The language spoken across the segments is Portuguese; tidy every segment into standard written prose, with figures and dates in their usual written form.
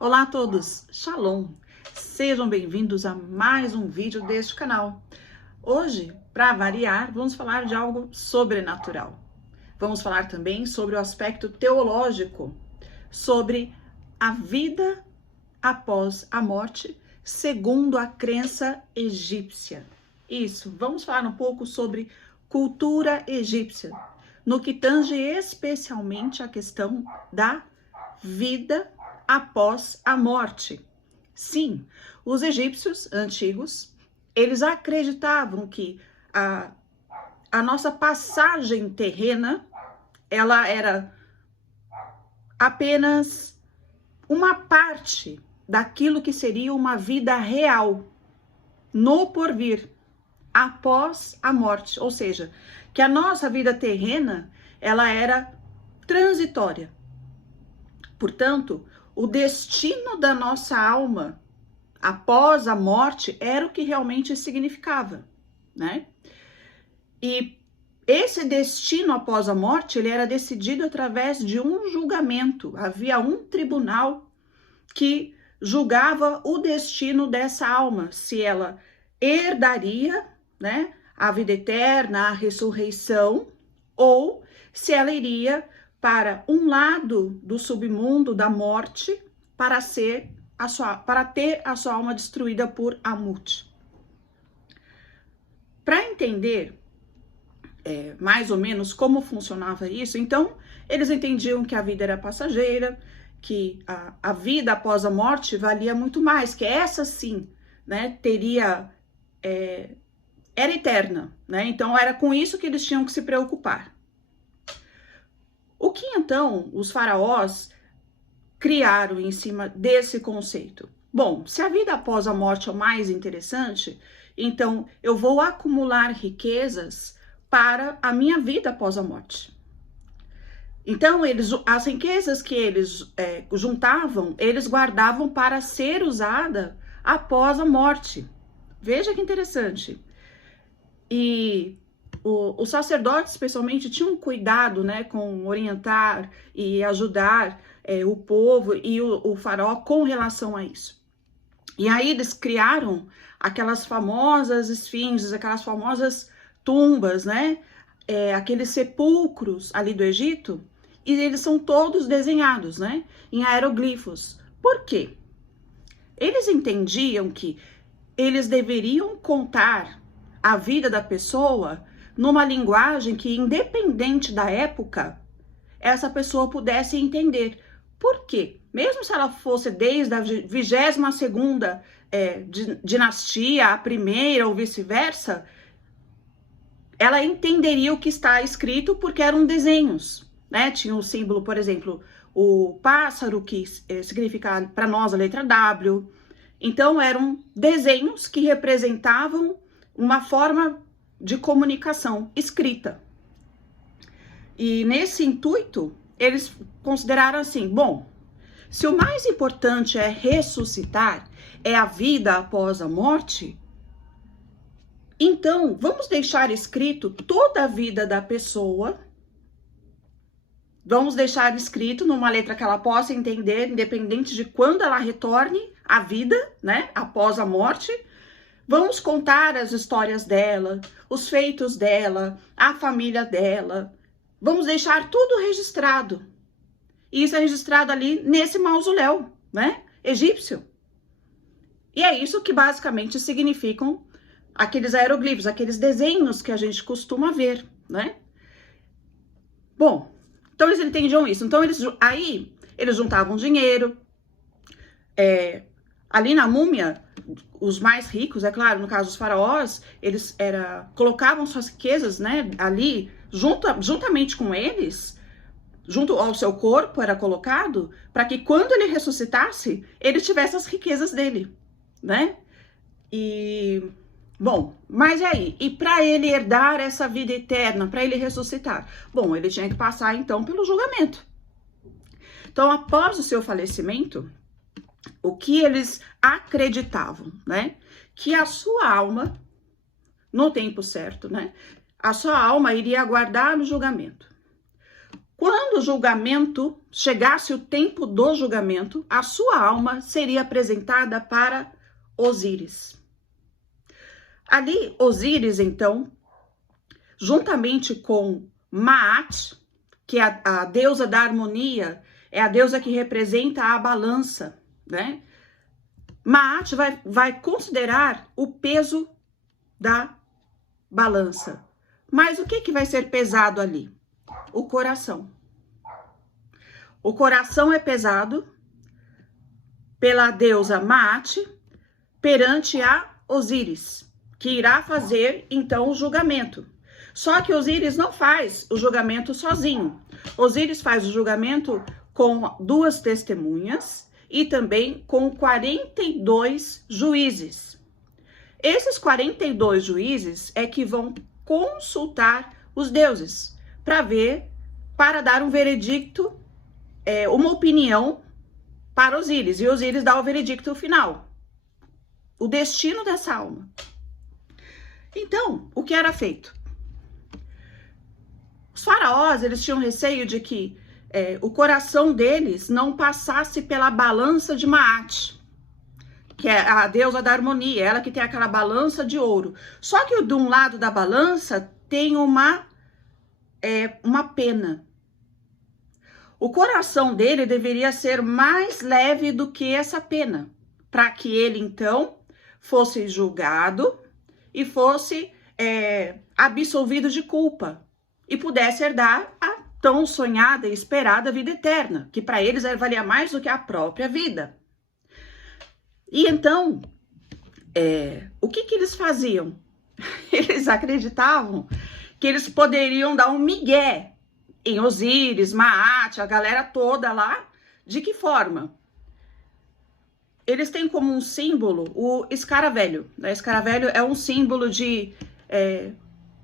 Olá a todos, Shalom! Sejam bem-vindos a mais um vídeo deste canal. Hoje, para variar, vamos falar de algo sobrenatural. Vamos falar também sobre o aspecto teológico, sobre a vida após a morte, segundo a crença egípcia. Isso, vamos falar um pouco sobre cultura egípcia, no que tange especialmente a questão da vida após a morte. Sim, os egípcios antigos, eles acreditavam que a nossa passagem terrena, ela era apenas uma parte daquilo que seria uma vida real, no porvir, após a morte. Ou seja, que a nossa vida terrena, ela era transitória. Portanto, o destino da nossa alma após a morte era o que realmente significava, né? E esse destino após a morte, ele era decidido através de um julgamento. Havia um tribunal que julgava o destino dessa alma, se ela herdaria, né, a vida eterna, a ressurreição, ou se ela iria para um lado do submundo da morte para ter a sua alma destruída por Amut. Para entender mais ou menos como funcionava isso, então eles entendiam que a vida era passageira, que a vida após a morte valia muito mais, que essa sim, né, era eterna, né? Então era com isso que eles tinham que se preocupar. O que então os faraós criaram em cima desse conceito? Bom, se a vida após a morte é o mais interessante, então eu vou acumular riquezas para a minha vida após a morte. Então, as riquezas que eles juntavam, eles guardavam para ser usada após a morte. Veja que interessante. E os sacerdotes, especialmente, tinham cuidado, né, com orientar e ajudar o povo e o faraó com relação a isso. E aí eles criaram aquelas famosas esfinges, aquelas famosas tumbas, né, aqueles sepulcros ali do Egito, e eles são todos desenhados, né, em aeroglifos. Por quê? Eles entendiam que eles deveriam contar a vida da pessoa numa linguagem que, independente da época, essa pessoa pudesse entender. Por quê? Mesmo se ela fosse desde a 22ª dinastia, a primeira ou vice-versa, ela entenderia o que está escrito porque eram desenhos, né? Tinha o símbolo, por exemplo, o pássaro, que significa para nós a letra W. Então, eram desenhos que representavam uma forma de comunicação escrita. E nesse intuito, eles consideraram assim, bom, se o mais importante é ressuscitar, é a vida após a morte, então vamos deixar escrito toda a vida da pessoa, vamos deixar escrito numa letra que ela possa entender, independente de quando ela retorne à vida, né, após a morte. Vamos contar as histórias dela, os feitos dela, a família dela. Vamos deixar tudo registrado. E isso é registrado ali nesse mausoléu, né, egípcio. E é isso que basicamente significam aqueles aeroglifos, aqueles desenhos que a gente costuma ver, né? Bom, então eles entendiam isso. Então aí eles juntavam dinheiro. Ali na múmia, os mais ricos, é claro, no caso dos faraós, eles colocavam suas riquezas, né, ali, juntamente com eles, junto ao seu corpo era colocado, para que quando ele ressuscitasse, ele tivesse as riquezas dele, né? E, bom, mas e aí? E para ele herdar essa vida eterna, para ele ressuscitar? Bom, ele tinha que passar, então, pelo julgamento. Então, após o seu falecimento, o que eles acreditavam, né? Que a sua alma, no tempo certo, né? A sua alma iria aguardar o julgamento. quando o julgamento, chegasse o tempo do julgamento, a sua alma seria apresentada para Osíris. Ali, Osíris, então, juntamente com Maat, que é a deusa da harmonia, é a deusa que representa a balança, né? Maat vai considerar o peso da balança. Mas o que vai ser pesado ali? O coração. O coração é pesado pela deusa Maat perante a Osíris, que irá fazer então o julgamento. Só que Osíris não faz o julgamento sozinho. Osíris faz o julgamento com 2 testemunhas e também com 42 juízes. Esses 42 juízes é que vão consultar os deuses para dar um veredicto, uma opinião para Osíris. E Osíris dá o veredicto final, o destino dessa alma. Então, o que era feito? Os faraós, eles tinham receio de que o coração deles não passasse pela balança de Maat, que é a deusa da harmonia, ela que tem aquela balança de ouro. Só que de um lado da balança tem uma pena. O coração dele deveria ser mais leve do que essa pena, para que ele, então, fosse julgado e fosse absolvido de culpa e pudesse herdar a tão sonhada e esperada vida eterna, que para eles valia mais do que a própria vida. E então, o que eles faziam? Eles acreditavam que eles poderiam dar um migué em Osíris, Maat, a galera toda lá. De que forma? Eles têm como um símbolo o escaravelho. O escaravelho é um símbolo de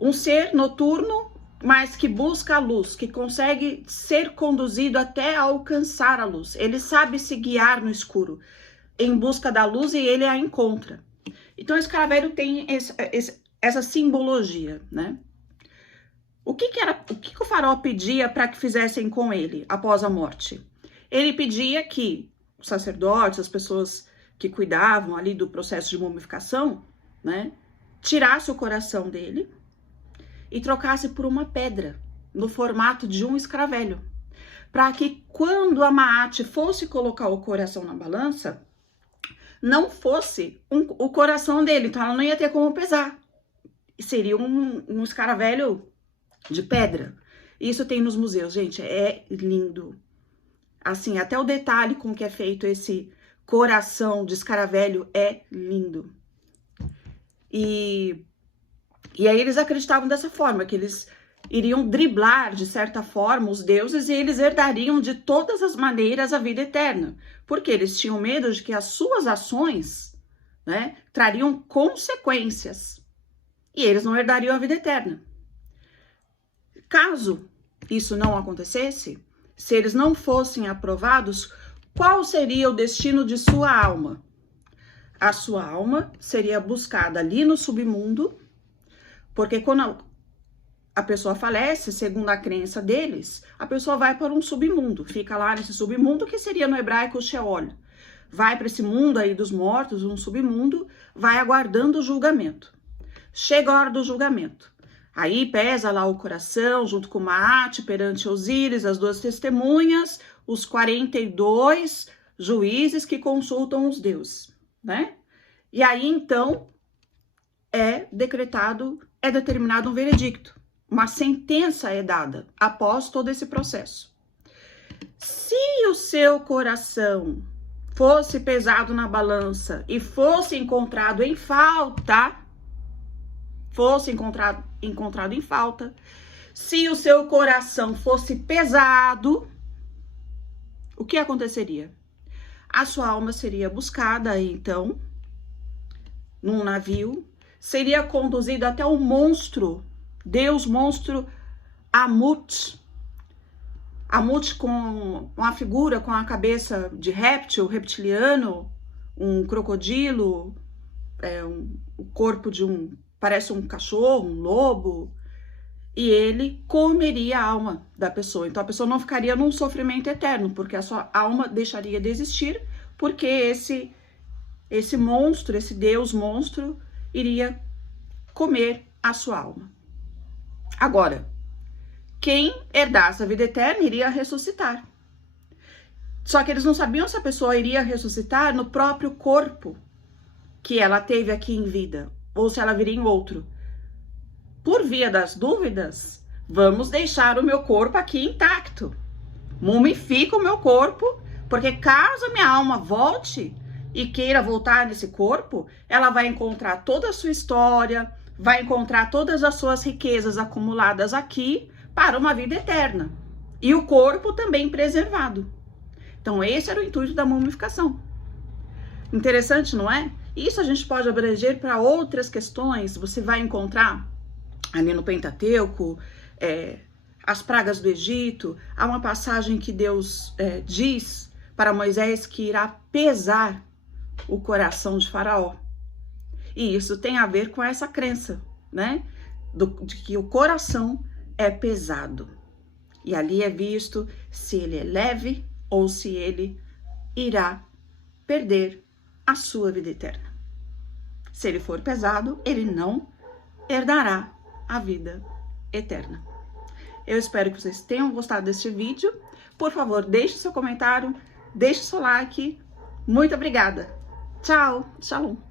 um ser noturno, mas que busca a luz, que consegue ser conduzido até alcançar a luz. Ele sabe se guiar no escuro, em busca da luz, e ele a encontra. Então, o escaravelho tem essa simbologia, né? O que o faraó pedia para que fizessem com ele após a morte? Ele pedia que os sacerdotes, as pessoas que cuidavam ali do processo de mumificação, né, tirasse o coração dele e trocasse por uma pedra no formato de um escaravelho, para que quando a Maat fosse colocar o coração na balança, não fosse o coração dele, então ela não ia ter como pesar. Seria um escaravelho de pedra. Isso tem nos museus, gente, é lindo. Assim, até o detalhe com que é feito esse coração de escaravelho é lindo. E aí eles acreditavam dessa forma, que eles iriam driblar, de certa forma, os deuses, e eles herdariam de todas as maneiras a vida eterna. Porque eles tinham medo de que as suas ações, né, trariam consequências. E eles não herdariam a vida eterna. Caso isso não acontecesse, se eles não fossem aprovados, qual seria o destino de sua alma? A sua alma seria buscada ali no submundo, porque quando a pessoa falece, segundo a crença deles, a pessoa vai para um submundo, fica lá nesse submundo, que seria no hebraico o Sheol. Vai para esse mundo aí dos mortos, um submundo, vai aguardando o julgamento. Chega a hora do julgamento. Aí pesa lá o coração, junto com Maat, perante Osíris, as 2 testemunhas, os 42 juízes que consultam os deuses, né? E aí, então, é determinado um veredicto. Uma sentença é dada após todo esse processo. Se o seu coração fosse pesado na balança e fosse encontrado em falta, se o seu coração fosse pesado, o que aconteceria? A sua alma seria buscada, então, num navio, seria conduzido até o monstro, Deus monstro Amut. Amut com uma figura com a cabeça de réptil, reptiliano, um crocodilo, o corpo de parece um cachorro, um lobo. e ele comeria a alma da pessoa. Então a pessoa não ficaria num sofrimento eterno, porque a sua alma deixaria de existir, porque esse monstro, esse Deus monstro, iria comer a sua alma. Agora, quem herdasse a vida eterna iria ressuscitar. Só que eles não sabiam se a pessoa iria ressuscitar no próprio corpo que ela teve aqui em vida, ou se ela viria em outro. Por via das dúvidas, vamos deixar o meu corpo aqui intacto. Mumifica o meu corpo, porque caso a minha alma volte e queira voltar nesse corpo, ela vai encontrar toda a sua história, vai encontrar todas as suas riquezas acumuladas aqui para uma vida eterna. E o corpo também preservado. Então, esse era o intuito da mumificação. Interessante, não é? Isso a gente pode abranger para outras questões. Você vai encontrar ali no Pentateuco, as pragas do Egito. Há uma passagem que Deus diz para Moisés que irá pesar o coração de Faraó. E isso tem a ver com essa crença, né? De que o coração é pesado. E ali é visto se ele é leve ou se ele irá perder a sua vida eterna. Se ele for pesado, ele não herdará a vida eterna. Eu espero que vocês tenham gostado deste vídeo. Por favor, deixe seu comentário, deixe seu like. Muito obrigada. Tchau, shalom.